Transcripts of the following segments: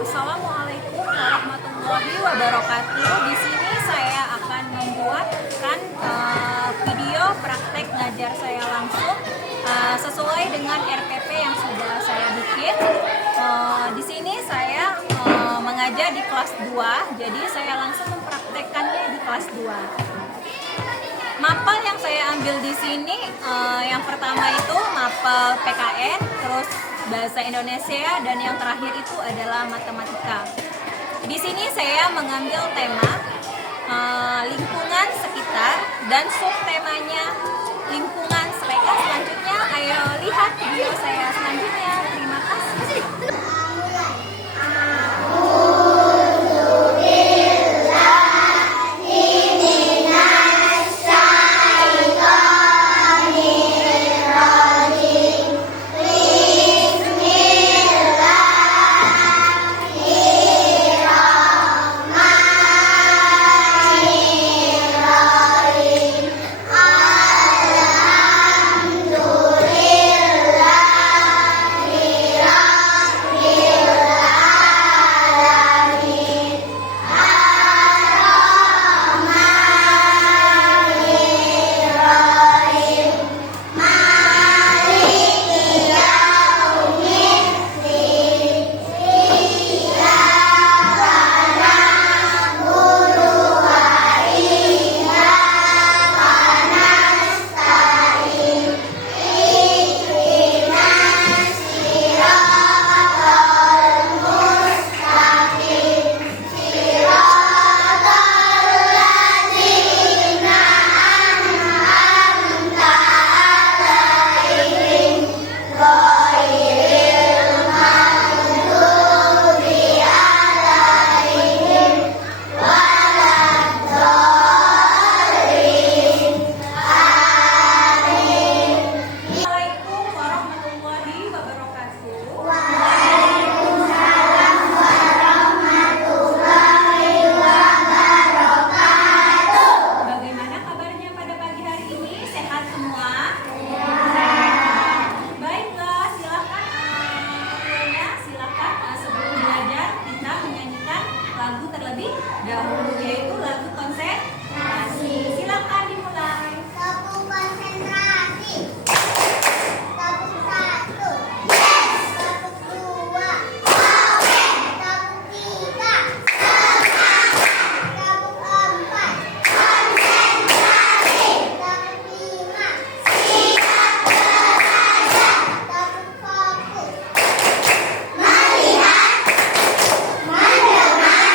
Assalamualaikum warahmatullahi wabarakatuh. Di sini saya akan membuatkan video praktek ngajar saya langsung sesuai dengan RPP yang sudah saya bikin. Di sini saya mengajar di kelas 2, jadi saya langsung mempraktekkannya di kelas 2. Mapel yang saya ambil di sini yang pertama itu mapel PKN, terus bahasa Indonesia, dan yang terakhir itu adalah matematika. Di sini saya mengambil tema lingkungan sekitar dan subtemanya lingkungan. Selanjutnya ayo lihat video saya selanjutnya. Terima kasih. Dahulu yaitu lagu konsentrasi. Silakan dimulai. Lagu konsentrasi. Lagu 1. Yes. Lagu 2. Oke. Lagu 3. Semangat. Lagu 4. Konsentrasi. Lagu 5. Sikap belajar. Lagu fokus. Melihat. Mendengar.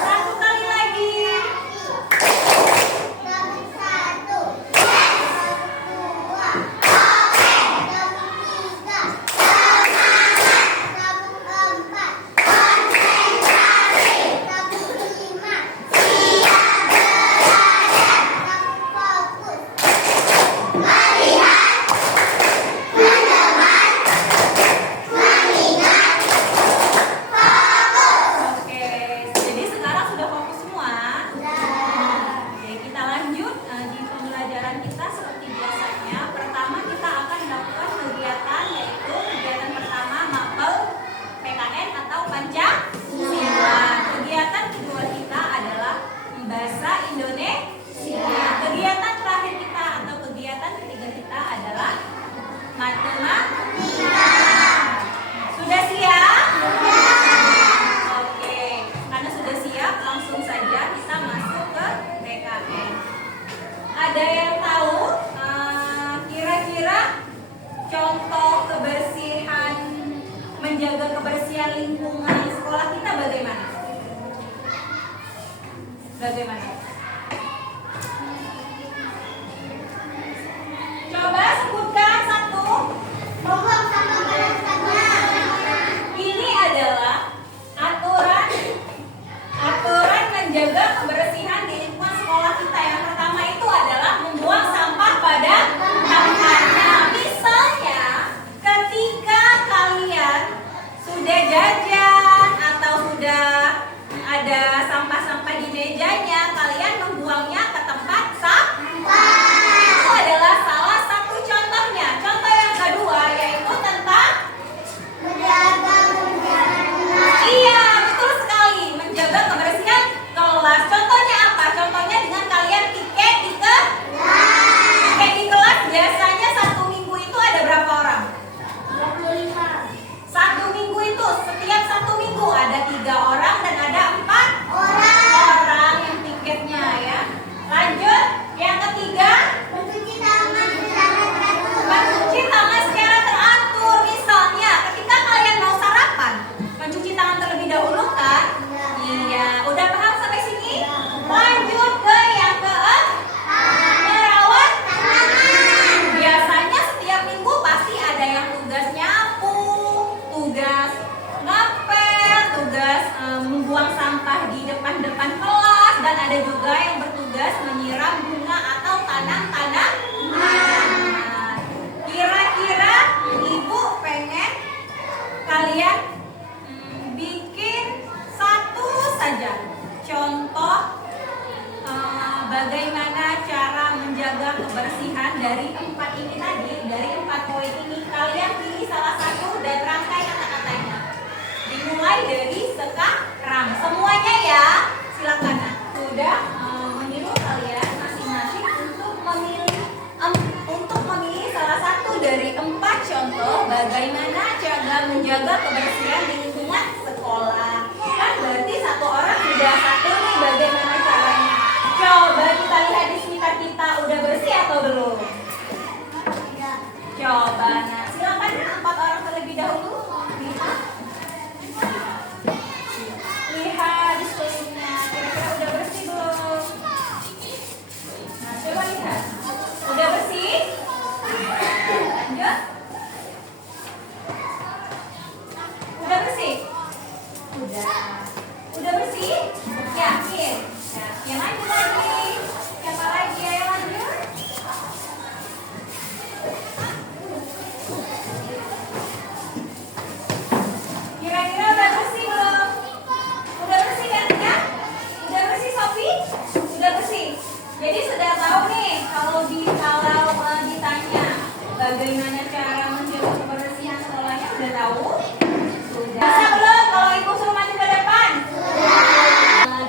Satu kali lagi. Lagu 1. Yes. Lagu 2. Oke. Lagu 3. Semangat. Lagu 4. Konsentrasi. Lagu 5. Siap belajar. Lagu fokus. Melihat. Mendengar. Mengingat. Fokus. Oke, jadi sekarang sudah fokus semua. Oke, kita lanjut di pembelajaran kita seperti biasanya. Pertama kita akan melakukan kegiatan, yaitu kegiatan pertama mapel PKN atau Pancasila. Kegiatan kedua kita adalah bahasa Indonesia. Kegiatan terakhir kita atau kegiatan ketiga kita adalah matematika. Sudah siap? Oke, karena sudah siap, langsung saja kita masuk ke PKN. Ada yang tahu kira-kira contoh kebersihan, menjaga kebersihan lingkungan sekolah kita bagaimana? Bagaimana? Coba sebutkan satu. Membuang sampah pada tempatnya. Ini adalah aturan menjaga kebersihan di lingkungan sekolah kita. Yang pertama itu adalah membuang sampah pada tempatnya. Misalnya, ketika kalian sudah jajan atau sudah ada sampah-sampah di mejanya, kalian bagaimana cara menjaga kebersihan di lingkungan sekolah. Kan berarti satu orang sudah satu nih bagaimana caranya. Coba kita lihat di sekitar kita udah bersih atau belum? Coba, nah silakan 4 orang terlebih dahulu lihat. Lihat di sekelilingnya, kira-kira udah bersih belum? Nah coba lihat, udah bersih? Lanjut. Udah bersih? Udah bersih? Yakin? Yakin, lanjut lagi. Siapa lagi? Ayo lanjut. Kira-kira udah bersih belum? Udah bersih kan ya? Udah bersih Sofi? Udah bersih. Jadi sudah tahu nih kalau ditanya bagaimana cara menjaga kebersihan sekolahnya, udah tahu? Sudah. Bisa belum kalau ibu suruh maju ke depan?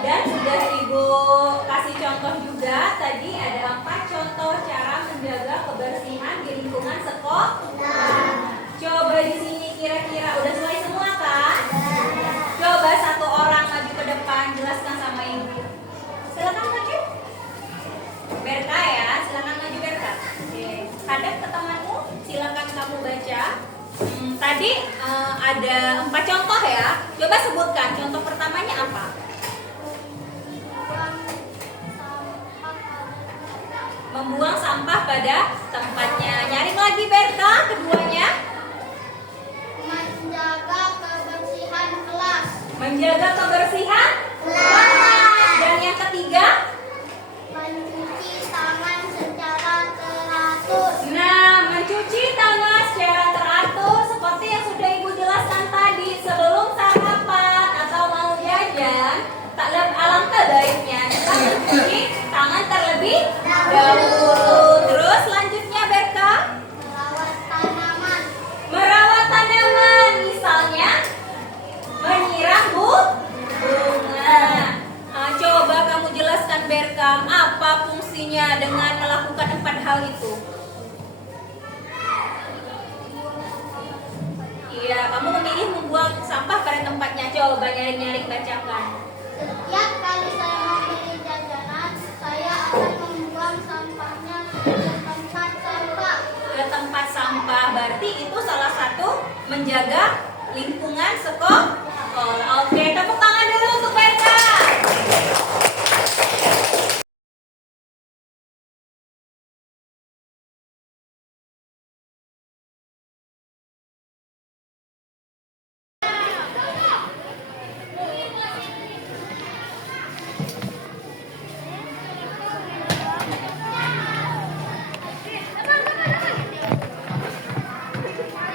Dan sudah ibu kasih contoh juga tadi ada 4 contoh cara menjaga kebersihan di lingkungan sekolah. Coba di sini kira-kira udah selesai semua kan? Coba satu orang maju ke depan jelaskan sama ibu. Silakan maju. Berta ya, silakan maju Berta. Oke. Hadap ke temanmu, silakan kamu baca. Tadi ada 4 contoh ya. Coba sebutkan contoh pertamanya apa? Membuang sampah pada tempatnya. Nyaring lagi Berta, keduanya. Menjaga kebersihan kelas. Menjaga kebersihan kelas. Dan yang ketiga? Mencuci tangan secara teratur. Nah, mencuci tangan secara teratur seperti yang sudah ibu jelaskan tadi sebelum sarapan atau mau jajan. Alangkah baiknya kita mencuci tangan terlebih dahulu. Terus selanjutnya Berka, Merawat tanaman. merawat tanaman, misalnya menyiram bunga. Coba kamu jelaskan Berka, apa fungsinya dengan melakukan 4 hal itu? Iya, kamu memilih membuang sampah pada tempatnya. Coba nyaring-nyaring bacakan. Setiap kali saya membeli jajanan, saya akan membuang sampahnya ke tempat sampah. Ke tempat sampah, berarti itu salah satu menjaga lingkungan sekolah. Oke, tepuk tangan dulu untuk Berta.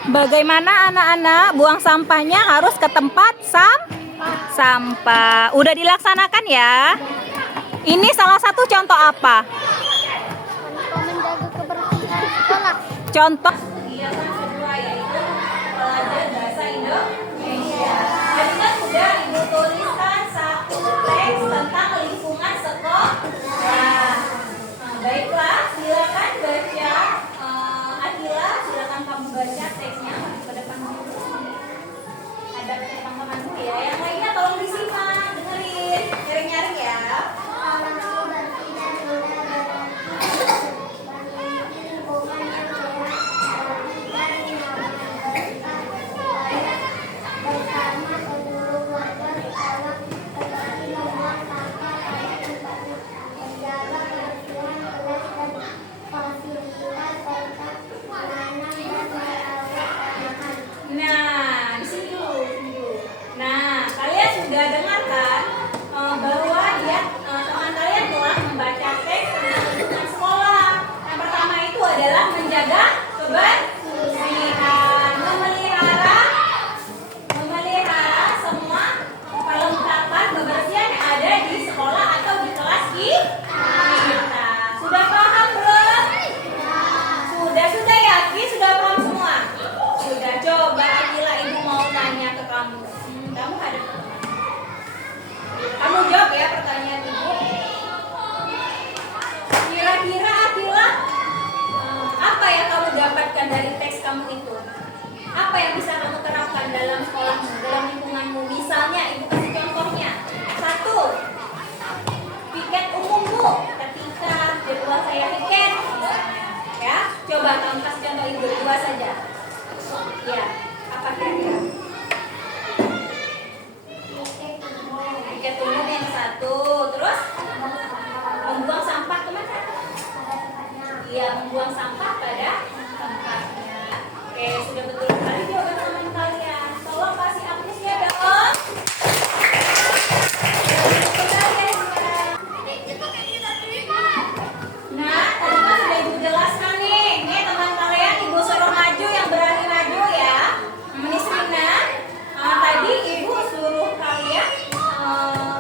Bagaimana anak-anak buang sampahnya harus ke tempat sampah. Udah dilaksanakan ya? Ini salah satu contoh apa? Untuk menjaga kebersihan sekolah. Contoh kegiatan kedua yaitu belajar bahasa Indonesia. Tadi kan sudah ibu tuliskan satu teks tentang lingkungan sekolah. Baiklah, silakan baca. Akila, silakan kamu baca teksnya ke depan dulu. Ada teman-teman dulu ya. Yang lainnya tolong disimak, dengerin, nyaring-nyaring ya. berdua saja. Ya, apa kira-kira? Tiket umum yang satu. Terus membuang sampah kemana? Iya, membuang sampah pada tempatnya. Oke, sudah betul sekali jawaban teman kalian. Tolong kasih aplausnya dong. Nah, tadi kan sudah Ibu jelaskan nih. Nih teman kalian, Ibu suruh maju yang berani maju ya. Ini Serina. Tadi Ibu suruh kalian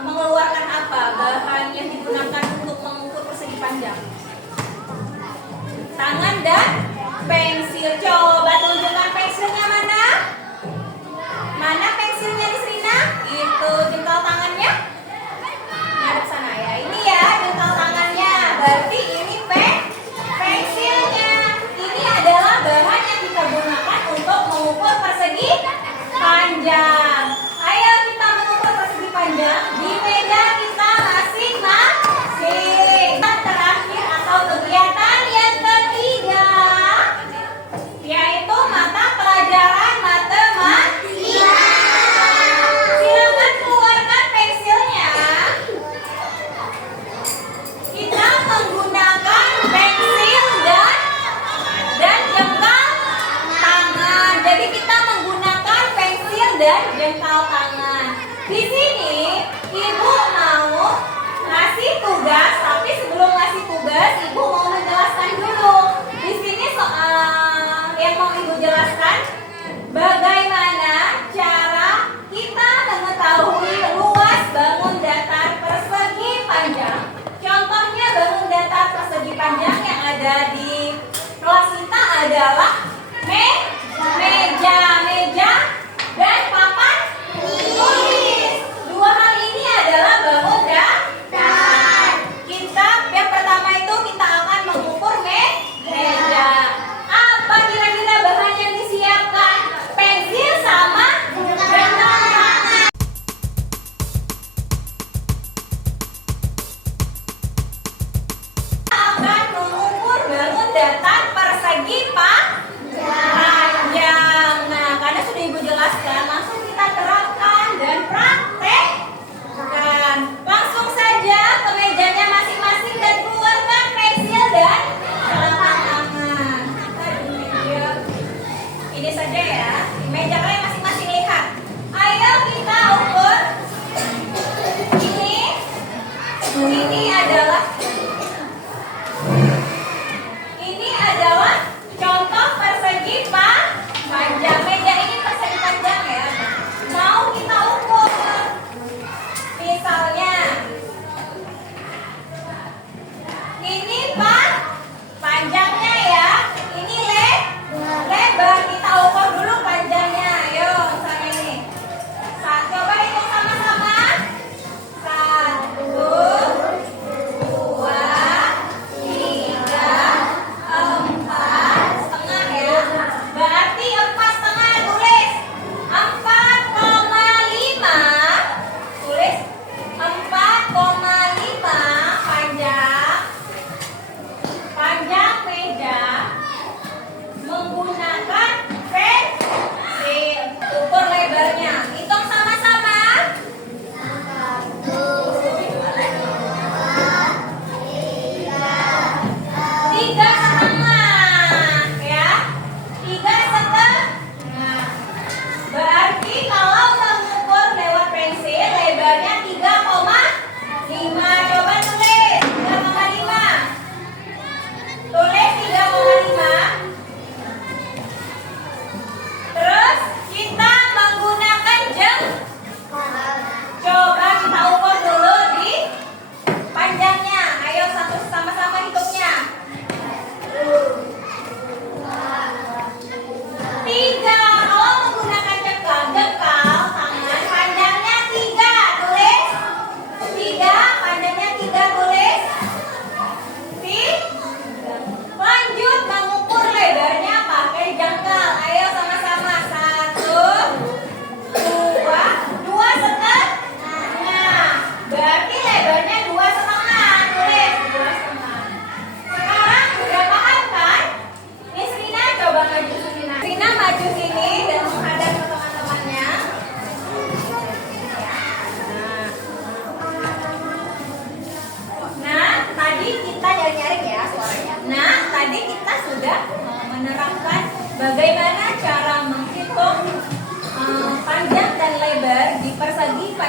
mengeluarkan apa? Bahan yang digunakan untuk mengukur persegi panjang. Tangan dan pensil. Coba tunjukkan pensilnya mana? Mana pensilnya di Serina? Itu jempol tangannya. Ngadep sana ya. Ini ya jempol tangannya. Berarti ini pensilnya. Ini adalah bahan yang kita gunakan untuk mengukur persegi panjang. Ayo kita mengukur persegi panjang di meja kita masing-masing. Terakhir atau kegiatan yang ketiga, yaitu mata pelajaran matematika. Silakan keluarkan pensilnya. Kita menggunakan pensil dan jengkal tangan. Jadi kita menggunakan pensil dan jengkal tangan. Di sini Ibu mau ngasih tugas, tapi sebelum ngasih tugas Ibu mau menjelaskan dulu. Di sini soal yang mau Ibu jelaskan bagaimana cara kita mengetahui luas bangun datar persegi panjang. Contohnya bangun datar persegi panjang yang ada di kelas kita adalah meja dan papan tulis. Dua hal ini adalah bangun datar. Kita yang pertama itu kita akan mengukur meja. Apa kira-kira bahan yang disiapkan? Pensil sama jengkal tangan. Akan mengukur bangun datar persegi panjang. Nah, karena sudah Ibu jelaskan, langsung kita terapkan dan praktekkan. Langsung saja ke mejanya masing-masing dan keluarkan pensil dan jengkal tangan. Ini saja ya. Di meja kalian masing-masing lihat. Ayo kita ukur. Ini adalah contoh persegi panjang. Meja ini persegi panjang ya. Mau kita ukur. Misalnya ini panjangnya ya. Ini lebar. Kita ukur dulu panjangnya. Ayo, misalnya ini. Coba hitung sama-sama. 1, 2,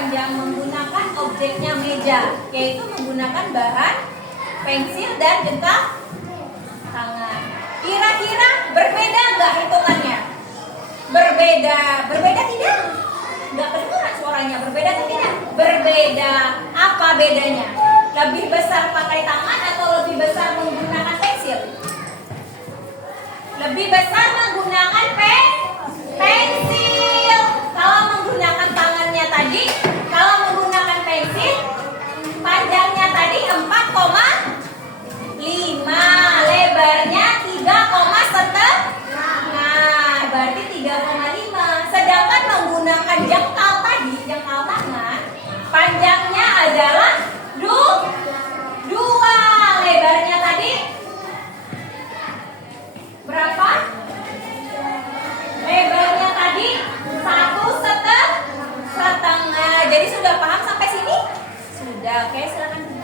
sepanjang menggunakan objeknya meja, yaitu menggunakan bahan pensil dan jengkal tangan. Kira-kira berbeda nggak hitungannya? Berbeda tidak? Nggak kedengaran suaranya, berbeda atau tidak? Berbeda. Apa bedanya? Lebih besar pakai tangan atau lebih besar menggunakan pensil? Lebih besar menggunakan pensil. Kalau menggunakan tangannya tadi, kalau menggunakan pensil, panjangnya tadi 4,5, lebarnya 3,5. Nah, berarti 3,5. Sedangkan menggunakan jengkal tadi, jengkal tangan, panjangnya adalah 2. Lebarnya tadi berapa? Lebarnya tadi 1,5. Jadi sudah paham sampai sini? Sudah. Oke, silakan.